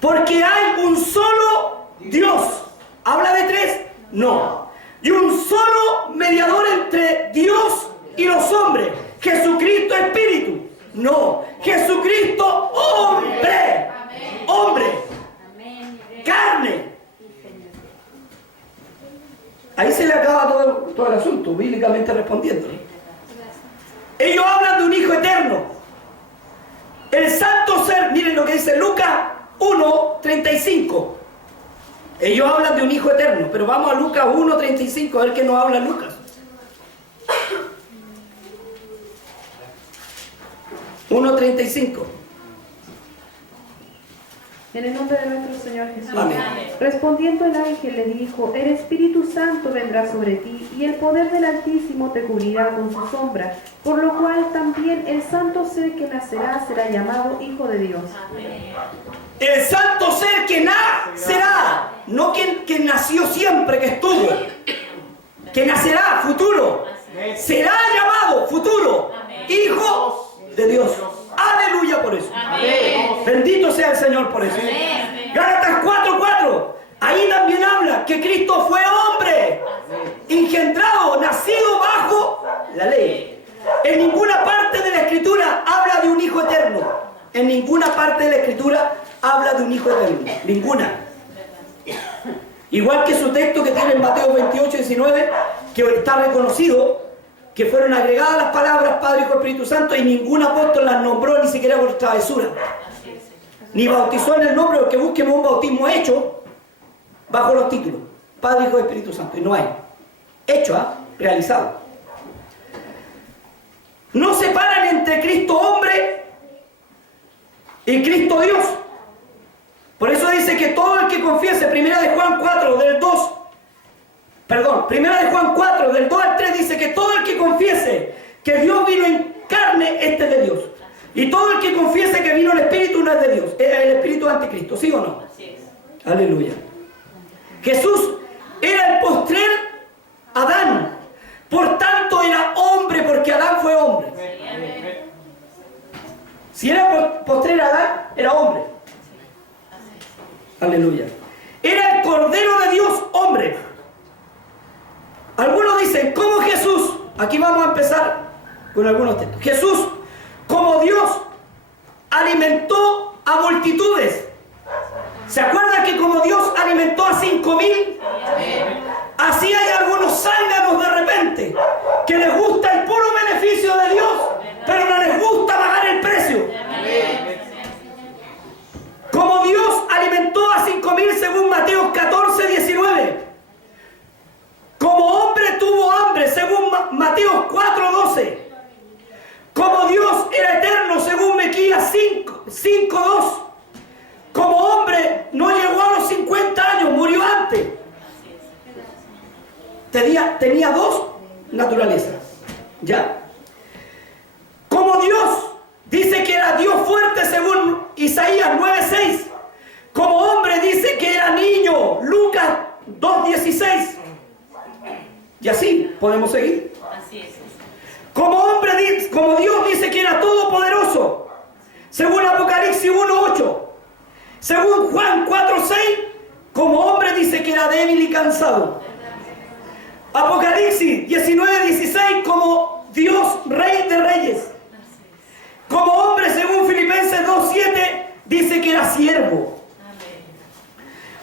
Porque hay un solo Dios. ¿Habla de tres? No. Y un solo mediador entre Dios y los hombres. Jesucristo Espíritu. No. Jesucristo hombre. Hombre. Carne. Ahí se le acaba todo el asunto, bíblicamente respondiendo. Ellos hablan de un Hijo eterno. El santo ser, miren lo que dice Lucas 1:35. Ellos hablan de un hijo eterno, pero vamos a Lucas 1:35, a ver qué nos habla Lucas. 1:35. En el nombre de nuestro Señor Jesús. Amén. Respondiendo el ángel le dijo, el Espíritu Santo vendrá sobre ti, y el poder del Altísimo te cubrirá con su sombra, por lo cual también el santo ser que nacerá será llamado Hijo de Dios. El santo ser que nacerá, no que nació siempre, que estuvo, que nacerá, futuro, será llamado, futuro, Hijo de Dios. Aleluya por eso. Bendito sea el Señor por eso. Gálatas 4:4. Ahí también habla que Cristo fue hombre, engendrado, nacido bajo la ley. En ninguna parte de la Escritura habla de un Hijo eterno. En ninguna parte de la Escritura habla de un Hijo eterno. Ninguna. Igual que su texto que tiene en Mateo 28:19, que está reconocido, que fueron agregadas las palabras Padre, Hijo, Espíritu Santo, y ningún apóstol las nombró ni siquiera por travesura. Ni bautizó en el nombre, porque busquemos un bautismo hecho bajo los títulos Padre, Hijo, Espíritu Santo. Y no hay. Hecho, realizado. No separan entre Cristo hombre y Cristo Dios. Por eso dice que todo el que confiese, primera de Juan 4, del 2, primera de Juan 4, del 2 al 3, dice que todo el que confiese que Dios vino en carne, este es de Dios. Y todo el que confiese que vino el Espíritu no es de Dios, es el Espíritu de Anticristo, ¿sí o no? Así es. Aleluya. Jesús era el postrer Adán, por tanto era hombre, porque Adán fue hombre. Si era postrer Adán, era hombre. Aleluya. Era el Cordero de Dios, hombre. Algunos dicen, ¿cómo Jesús? Aquí vamos a empezar con algunos textos. Jesús, como Dios, alimentó a multitudes. ¿Se acuerdan que como Dios alimentó a 5.000? Así hay algunos zánganos de repente que les gusta el puro beneficio de Dios, pero no les gusta pagar el precio. Como Dios alimentó a 5.000 según Mateo 14:19. Como hombre tuvo hambre según Mateo 4:12. Como Dios era eterno según Miqueas 5:2. Como hombre no llegó a los 50 años, murió antes. Tenía dos naturalezas. Ya. Como Dios dice que era Dios fuerte según Isaías 9:6. Como hombre dice que era niño, Lucas 2:16. Y así podemos seguir. Así es. Como hombre, como Dios dice que era todopoderoso, según Apocalipsis 1:8. Según Juan 4:6, como hombre dice que era débil y cansado. Apocalipsis 19:16, como Dios, Rey de Reyes. Como hombre, según Filipenses 2:7, dice que era siervo.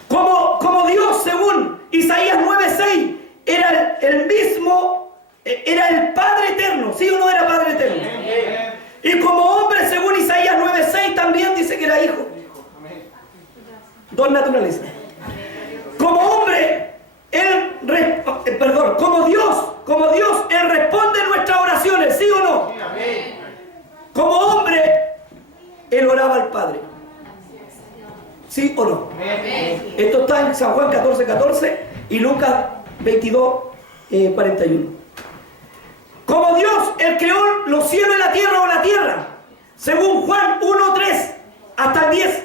Como Dios, según Isaías 9:6, era el mismo, era el Padre eterno. ¿Sí o no era Padre eterno? Y como hombre, según Isaías 9:6, también dice que era hijo. Dos naturalezas. Como hombre, como Dios, Él responde nuestras oraciones, ¿sí o no? Como hombre, Él oraba al Padre. ¿Sí o no? Esto está en San Juan 14:14 y Lucas 22:41. Como Dios, Él creó los cielos y la tierra o la tierra, según Juan 1:3 hasta el 10.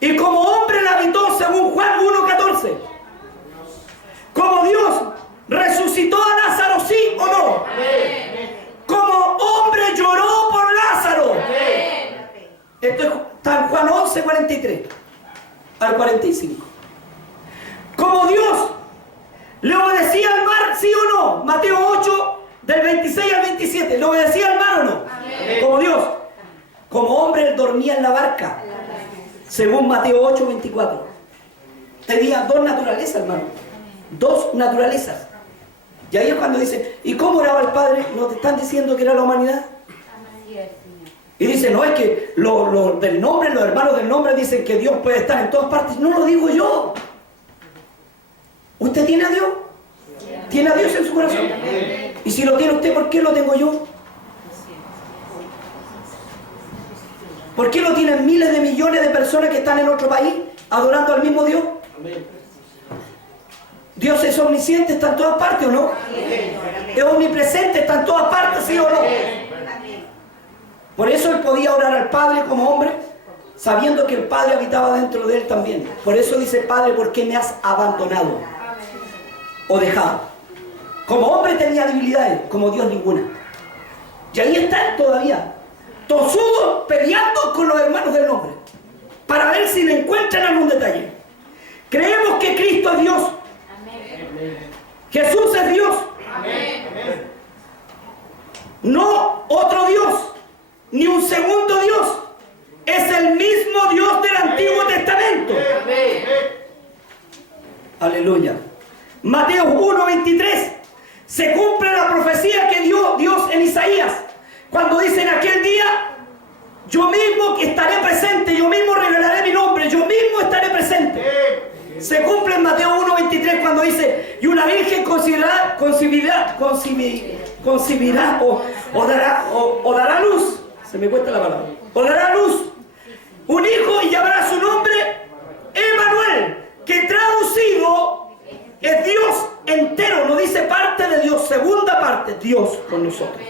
Y como hombre la habitó, según Juan 1:14. Como Dios resucitó a Lázaro, ¿sí o no? Como hombre lloró por Lázaro. Esto está en Juan 11:43 al 45. Como Dios le obedecía al mar, ¿sí o no? Mateo 8, del 26 al 27. ¿Le obedecía al mar o no? Como Dios. Como hombre él dormía en la barca, según Mateo 8:24. Tenía dos naturalezas, hermano. Dos naturalezas. Y ahí es cuando dice, ¿y cómo oraba el Padre? ¿No te están diciendo que era la humanidad? Y dice, no, es que los del nombre, los hermanos del nombre dicen que Dios puede estar en todas partes. No lo digo yo. ¿Usted tiene a Dios? ¿Tiene a Dios en su corazón? Y si lo tiene usted, ¿por qué lo tengo yo? ¿Por qué lo tienen miles de millones de personas que están en otro país adorando al mismo Dios? Dios es omnisciente, está en todas partes, ¿o no? Es omnipresente, está en todas partes, ¿sí o no? Por eso él podía orar al Padre como hombre, sabiendo que el Padre habitaba dentro de él también. Por eso dice: Padre, ¿por qué me has abandonado o dejado? Como hombre tenía debilidades, como Dios ninguna. Y ahí está él todavía, tosudo, peleando con los hermanos del nombre, para ver si le encuentran algún detalle. Creemos que Cristo es Dios. Jesús es Dios. No otro Dios, ni un segundo Dios. Es el mismo Dios del Antiguo Testamento. Aleluya. Mateo 1:23. Se cumple la profecía que dio Dios en Isaías, cuando dice: en aquel día yo mismo estaré presente, yo mismo revelaré mi nombre, yo mismo estaré presente. Se cumple en Mateo 1:23 cuando dice: y una virgen concebirá o dará luz. Se me cuesta la palabra. O dará luz un hijo, y llamará su nombre Emmanuel, que traducido es Dios entero. No dice parte de Dios, segunda parte, Dios con nosotros.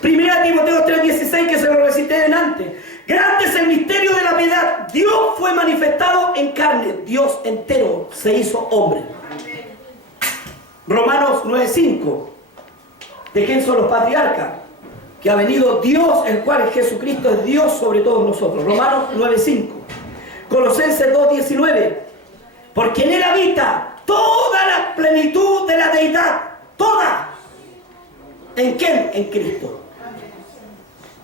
Primera Timoteo 3:16, que se lo recité delante. Grande es el misterio de la piedad. Dios fue manifestado en carne. Dios entero se hizo hombre. Romanos 9:5. ¿De quién son los patriarcas? Que ha venido Dios, el cual es Jesucristo, es Dios sobre todos nosotros. Romanos 9:5. Colosenses 2:19. Porque en él habita toda la plenitud de la deidad. Toda. ¿En quién? En Cristo.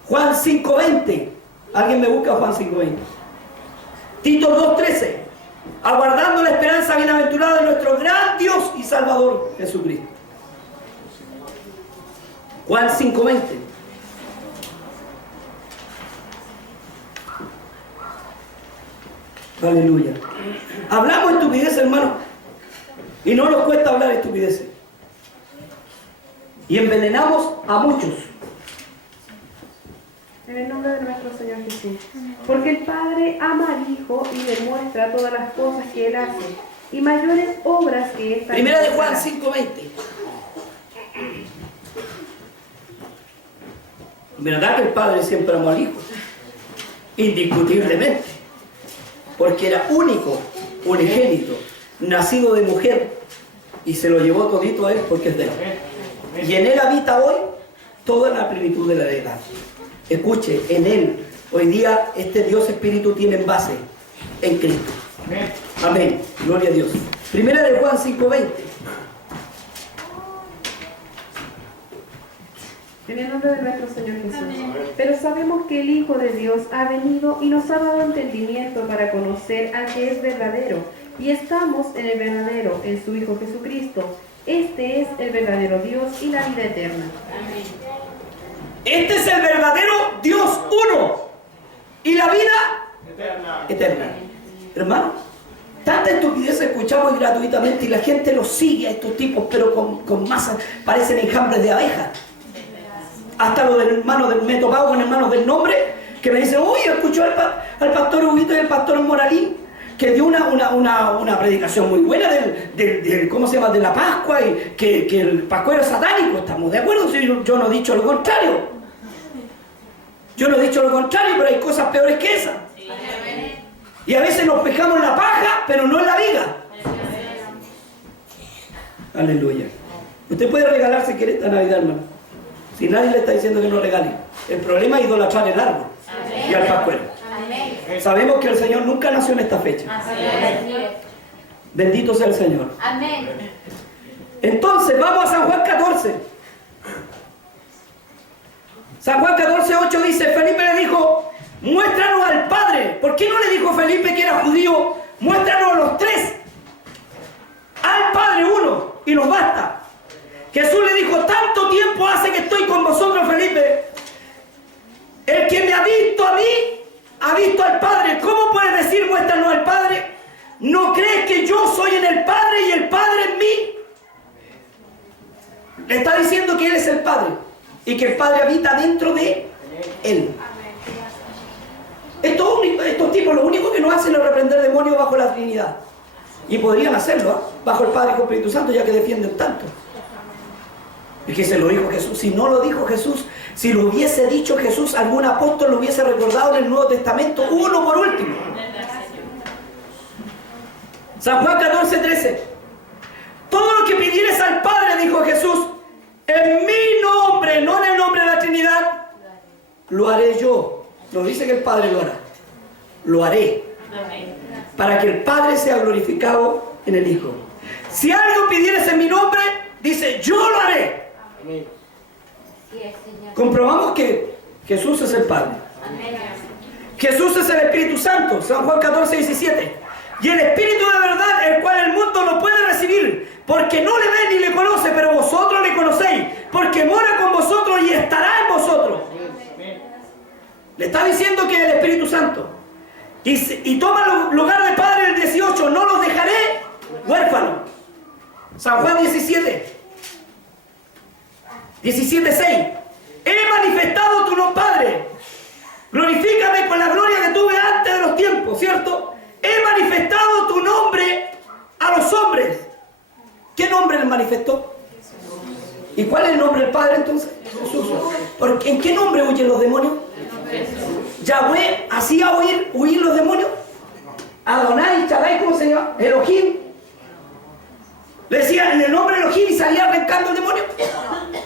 Juan 5:20. ¿Alguien me busca Juan 5:20? Tito 2:13. Aguardando la esperanza bienaventurada de nuestro gran Dios y Salvador Jesucristo. Juan 5:20. Aleluya. Hablamos estupideces, hermano, y no nos cuesta hablar estupideces. Y envenenamos a muchos. En el nombre de nuestro Señor Jesús. Porque el Padre ama al Hijo y demuestra todas las cosas que Él hace, y mayores obras que esta. Primera de Juan 5:20. ¿Verdad que el Padre siempre amó al Hijo? Indiscutiblemente. Porque era único, unigénito, nacido de mujer, y se lo llevó todito a Él porque es de Él. Y en Él habita hoy toda la plenitud de la deidad. Escuche, en Él, hoy día, este Dios Espíritu tiene base en Cristo. Amén. Gloria a Dios. Primera de Juan 5:20. En el nombre de nuestro Señor Jesús. Pero sabemos que el Hijo de Dios ha venido y nos ha dado entendimiento para conocer al que es verdadero. Y estamos en el verdadero, en su Hijo Jesucristo. Este es el verdadero Dios y la vida eterna. Este es el verdadero Dios uno. Y la vida eterna. Hermano, tanta estupidez escuchamos gratuitamente y la gente los sigue a estos tipos, pero con masas, parecen enjambres de abejas. Hasta los hermanos me he topado con hermanos del nombre que me dicen: uy, escuchó al pastor Huguito y al pastor Moralín, que dio una predicación muy buena del ¿cómo se llama?, de la Pascua, y que el pascuero es satánico. ¿Estamos de acuerdo? Si yo no he dicho lo contrario. Yo no he dicho lo contrario, pero hay cosas peores que esas. Y a veces nos pescamos en la paja, pero no en la viga. Aleluya. Usted puede regalar si quiere esta Navidad, hermano. Si nadie le está diciendo que no regale. El problema es idolatrar el árbol y al pascuero. Sabemos que el Señor nunca nació en esta fecha. Bendito sea el Señor. Amén. Entonces, vamos a San Juan 14. San Juan 14:8 dice: Felipe le dijo: muéstranos al Padre. ¿Por qué no le dijo Felipe, que era judío: muéstranos a los tres? Al Padre uno, y nos basta. Jesús le dijo: tanto tiempo hace que estoy con vosotros, Felipe. El que me ha visto a mí, ha visto al Padre. ¿Cómo puedes decir muéstranos al Padre? ¿No crees que yo soy en el Padre y el Padre en mí? Le está diciendo que Él es el Padre y que el Padre habita dentro de Él. Estos tipos lo único que no hacen es reprender demonios bajo la Trinidad. Y podrían hacerlo, bajo el Padre y el Espíritu Santo, ya que defienden tanto. Y que se lo dijo Jesús. Si no lo dijo Jesús, si lo hubiese dicho Jesús, algún apóstol lo hubiese recordado en el Nuevo Testamento, uno por último. San Juan 14:13. Todo lo que pidieres al Padre, dijo Jesús, en mi nombre, no en el nombre de la Trinidad, lo haré yo. No dice que el Padre lo hará. Lo haré. Para que el Padre sea glorificado en el Hijo. Si algo pidieres en mi nombre, dice, yo lo haré. Comprobamos que Jesús es el Padre. Jesús es el Espíritu Santo. San Juan 14:17. Y el Espíritu de verdad, el cual el mundo no puede recibir, porque no le ve ni le conoce, pero vosotros le conocéis, porque mora con vosotros y estará en vosotros. Le está diciendo que es el Espíritu Santo. Y toma lugar del Padre el 18. No los dejaré huérfanos. San Juan 17:6. He manifestado tu nombre, Padre. Glorifícame con la gloria que tuve antes de los tiempos, ¿cierto? He manifestado tu nombre a los hombres. ¿Qué nombre les manifestó? ¿Y cuál es el nombre del Padre entonces? Jesús. ¿En qué nombre huyen los demonios? Yahweh hacía huir los demonios. Adonai, Shaddai, ¿cómo se llama? Elohim. Le decía en el nombre de Elohim y salía arrancando el demonio.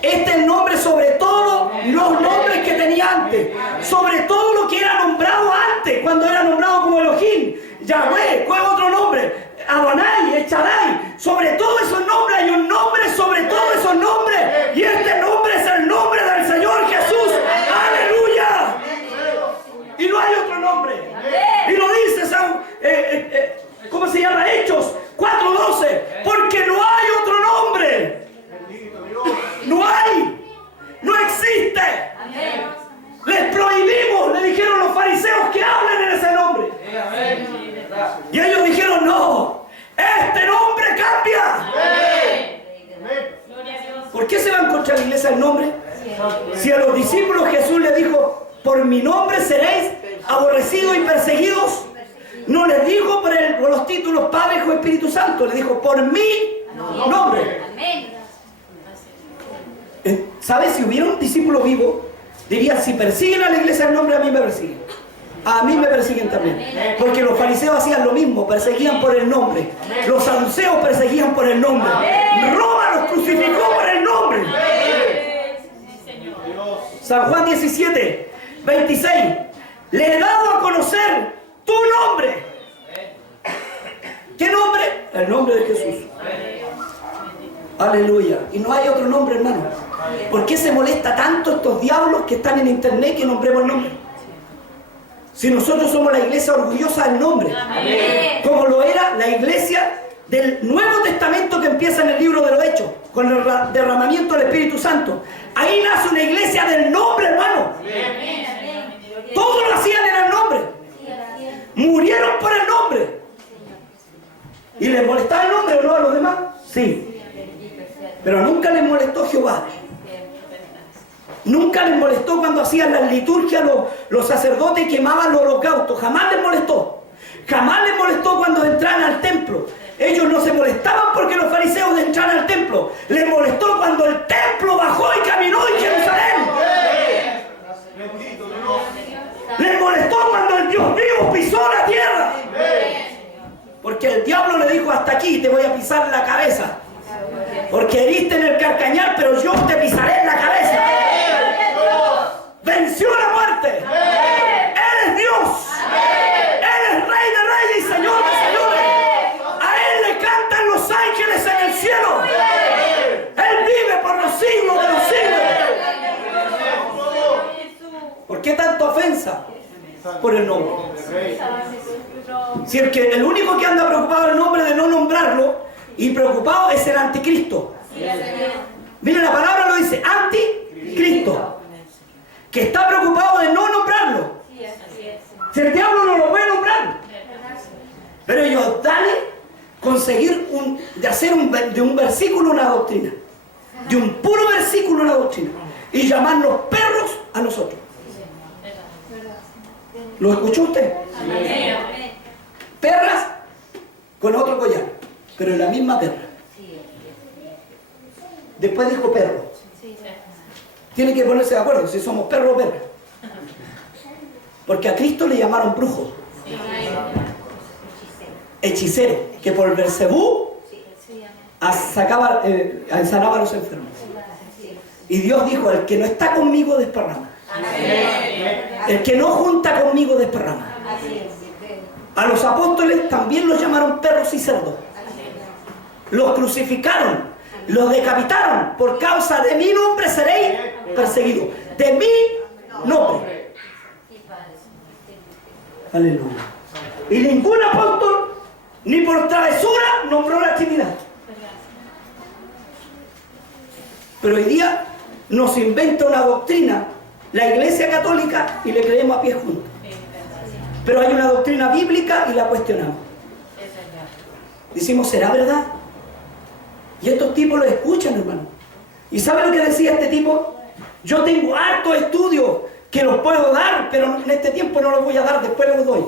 Este es el nombre sobre todos los nombres que tenía antes. Sobre todo lo que era nombrado antes, cuando era nombrado como Elohim. Yahweh, ¿cuál es otro nombre? Adonai, el Shaddai. Sobre todos esos nombres hay un nombre sobre todos esos nombres. Y este nombre es el nombre del Señor Jesús. ¡Aleluya! Y no hay otro nombre. Y lo dice ¿cómo se llama? Hechos 4:12. Porque no hay otro nombre. No hay. No existe. Les prohibimos, le dijeron los fariseos, que hablen en ese nombre. Y ellos dijeron, no, este nombre cambia. ¿Por qué se va a encontrar en la iglesia el nombre? Si a los discípulos Jesús les dijo, por mi nombre seréis aborrecidos y perseguidos, no les dijo por los títulos Padre, Hijo y Espíritu Santo, les dijo por mi nombre. ¿Sabes? Si hubiera un discípulo vivo, diría, si persiguen a la iglesia el nombre, a mí me persiguen. A mí me persiguen también. Porque los fariseos hacían lo mismo, perseguían por el nombre. Los saduceos perseguían por el nombre. Roma los crucificó por el nombre. San Juan 17:26. Le he dado a conocer tu nombre. ¿Qué nombre? El nombre de Jesús. Aleluya. Y no hay otro nombre, hermano. ¿Por qué se molesta tanto estos diablos que están en internet que nombremos el nombre? Si nosotros somos la iglesia orgullosa del nombre. Como lo era la iglesia del Nuevo Testamento que empieza en el libro de los Hechos, con el derramamiento del Espíritu Santo. Ahí nace una iglesia del nombre, hermano. Todos lo hacían en el nombre. Murieron por el nombre. ¿Y les molestaba el nombre o no a los demás? Sí. Pero nunca les molestó Jehová. Nunca les molestó cuando hacían las liturgias los sacerdotes quemaban los holocaustos. Jamás les molestó. Jamás les molestó cuando entraban al templo. Ellos no se molestaban porque los fariseos entraran al templo. Les molestó cuando el templo bajó y caminó en Jerusalén. Les molestó cuando el Dios vivo pisó la tierra. Porque el diablo le dijo, hasta aquí te voy a pisar la cabeza. Porque heriste en el calcañar, pero yo te pisaré en la cabeza. Venció la muerte. Él es Dios. Él es Rey de Reyes y Señor de Señores. A Él le cantan los ángeles en el cielo. Él vive por los siglos de los siglos. ¿Por qué tanta ofensa? Por el nombre. Si el único que anda preocupado el nombre de no nombrarlo y preocupado es el anticristo. Mira, la palabra lo dice, anticristo. Que está preocupado de no nombrarlo. Si el diablo no lo puede nombrar. Pero ellos dale conseguir de hacer de un versículo una doctrina. De un puro versículo una doctrina. Y llamarnos perros a nosotros. ¿Lo escuchó usted? Perras con otro collar, pero en la misma perra. Después dijo perro. Tiene que ponerse de acuerdo si somos perro o perra. Porque a Cristo le llamaron brujo, hechicero, que por el Bersebú sanaba a los enfermos. Y Dios dijo: el que no está conmigo desparrama. El que no junta conmigo desparrama. A los apóstoles también los llamaron perros y cerdos. Los crucificaron, los decapitaron. Por causa de mi nombre seréis perseguidos. De mi nombre. Aleluya. Y ningún apóstol, ni por travesura, nombró la Trinidad. Pero hoy día nos inventa una doctrina la Iglesia Católica y le creemos a pie juntos. Pero hay una doctrina bíblica y la cuestionamos. Decimos: ¿será verdad? Y estos tipos lo escuchan, hermano. ¿Y sabe lo que decía este tipo? Yo tengo hartos estudios que los puedo dar, pero en este tiempo no los voy a dar, después los doy.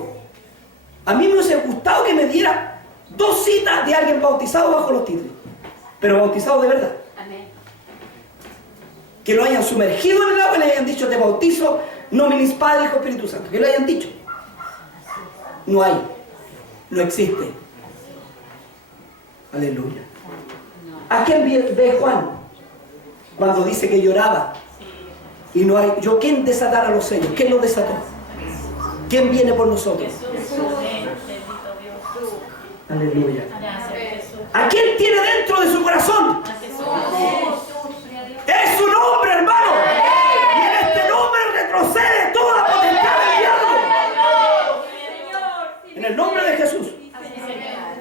A mí me hubiese gustado que me diera 2 citas de alguien bautizado bajo los títulos, pero bautizado de verdad. Que lo hayan sumergido en el agua y le hayan dicho: te bautizo, nominis Padre, Hijo, Espíritu Santo. Que lo hayan dicho. No hay. No existe. Aleluya. ¿A quién ve Juan cuando dice que lloraba? Y no hay. ¿Quién desatara los sellos? ¿Quién los desató? ¿Quién viene por nosotros? Aleluya. ¿A quién tiene dentro de su corazón? Es su nombre, hermano. Y en este nombre retrocede toda potestad del diablo. En el nombre de Jesús.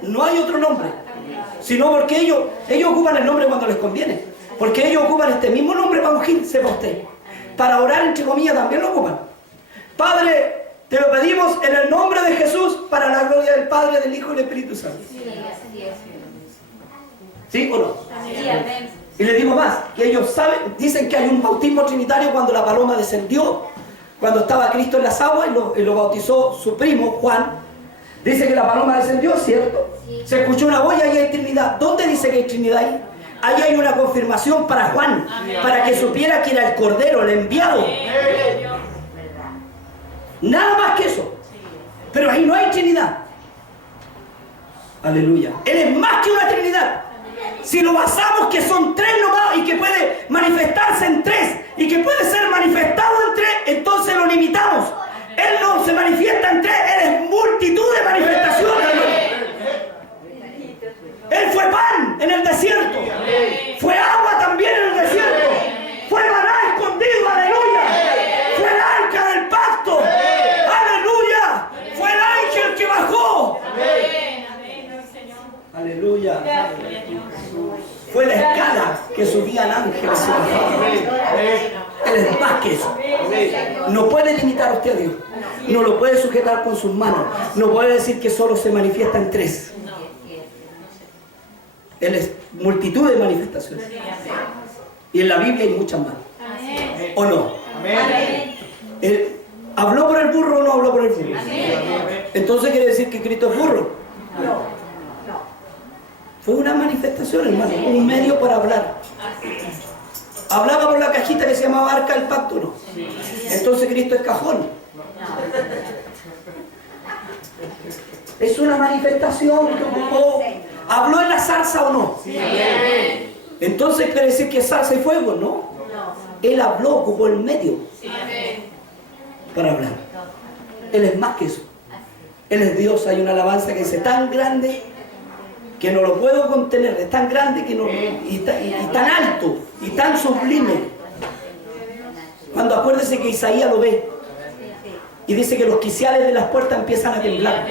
No hay otro nombre. Sino porque ellos ocupan el nombre cuando les conviene. Porque ellos ocupan este mismo nombre para ungirse para usted. Para orar, entre comillas, también lo ocupan. Padre, te lo pedimos en el nombre de Jesús, para la gloria del Padre, del Hijo y del Espíritu Santo. ¿Sí o no? Y le digo más, que ellos saben, dicen que hay un bautismo trinitario cuando la paloma descendió, cuando estaba Cristo en las aguas y lo bautizó su primo, Juan. Dice que la paloma descendió, ¿cierto? Se escuchó una voz y ahí hay Trinidad. ¿Dónde dice que hay Trinidad ahí? Ahí hay una confirmación para Juan, para que supiera que era el Cordero, el enviado. Nada más que eso. Pero ahí no hay Trinidad. Aleluya. Él es más que una Trinidad. Si lo basamos que son 3 nomás y que puede manifestarse en 3 y que puede ser manifestado en 3, entonces lo limitamos. Él no se manifiesta en 3, Él es multitud de manifestaciones. Él fue pan en el desierto. Fue agua también en el desierto. Fue maná escondido, aleluya. Fue el arca del pacto. Aleluya. Fue el ángel que bajó. Aleluya. Fue la escala que subían ángeles. Él es más que eso. No puede limitar a usted a Dios. No lo puede sujetar con sus manos. No puede decir que solo se manifiesta en 3. Él es multitud de manifestaciones. Y en la Biblia hay muchas más. ¿O no? Él ¿habló por el burro o no habló por el burro? Entonces quiere decir que Cristo es burro. No. Fue una manifestación, hermano, un medio para hablar. Hablaba por la cajita que se llamaba Arca del Pacto, ¿no? Entonces Cristo es cajón. Es una manifestación que ocupó. ¿Habló en la zarza o no? Entonces quiere decir que es zarza y fuego, ¿no? Él habló, ocupó el medio para hablar. Él es más que eso. Él es Dios. Hay una alabanza que dice: tan grande que no lo puedo contener, es tan grande que no, y tan alto y tan sublime. Cuando acuérdese que Isaías lo ve y dice que los quiciales de las puertas empiezan a temblar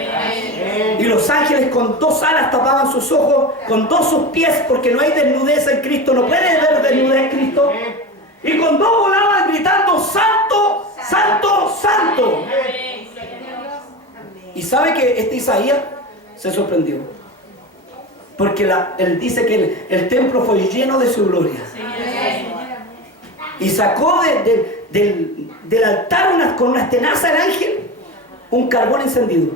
y los ángeles con 2 alas tapaban sus ojos, con 2 sus pies, porque no hay desnudez en Cristo, no puede ver desnudez en Cristo, y con 2 volaban gritando: santo, santo, santo. Y sabe que este Isaías se sorprendió. Porque él dice que el templo fue lleno de su gloria. Y sacó del altar con unas tenazas del ángel un carbón encendido.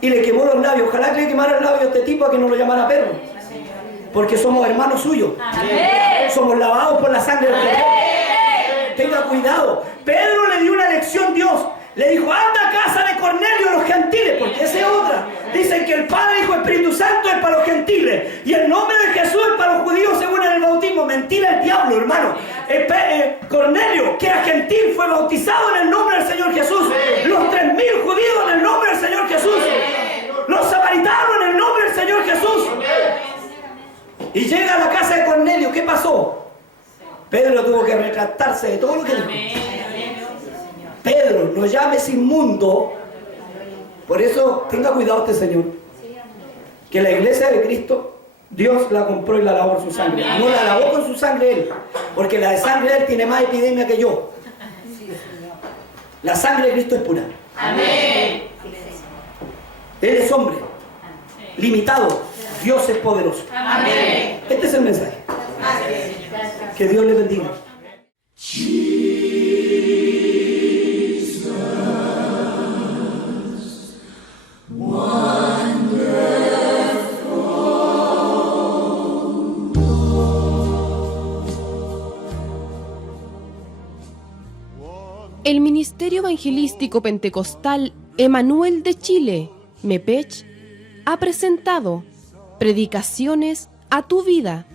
Y le quemó los labios. Ojalá que le quemara el labio a este tipo a que no lo llamara perro. Porque somos hermanos suyos. Somos lavados por la sangre del Cordero. Tenga cuidado. Pedro le dio una lección Dios. Le dijo, anda a casa de Cornelio los gentiles, porque esa es otra. Dicen que el Padre, Hijo, Espíritu Santo es para los gentiles. Y el nombre de Jesús es para los judíos según en el bautismo. Mentira el diablo, hermano. Cornelio, que era gentil, fue bautizado en el nombre del Señor Jesús. Los 3.000 judíos en el nombre del Señor Jesús. Los samaritanos en el nombre del Señor Jesús. Y llega a la casa de Cornelio. ¿Qué pasó? Pedro tuvo que retractarse de todo lo que dijo. Pedro, no llames inmundo. Por eso tenga cuidado este señor. Que la iglesia de Cristo, Dios la compró y la lavó con su sangre. No la lavó con su sangre él, porque la de sangre de él tiene más epidemia que yo. La sangre de Cristo es pura. Amén. Él es hombre, limitado. Dios es poderoso. Amén. Este es el mensaje. Que Dios le bendiga. El Ministerio Evangelístico Pentecostal Emanuel de Chile, MEPECH, ha presentado Predicaciones a tu vida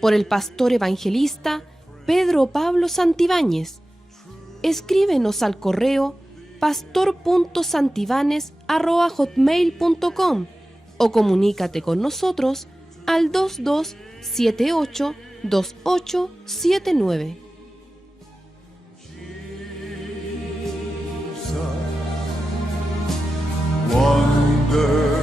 por el pastor evangelista Pedro Pablo Santibáñez. Escríbenos al correo pastor.santibanes@hotmail.com o comunícate con nosotros al 22782879. Wonder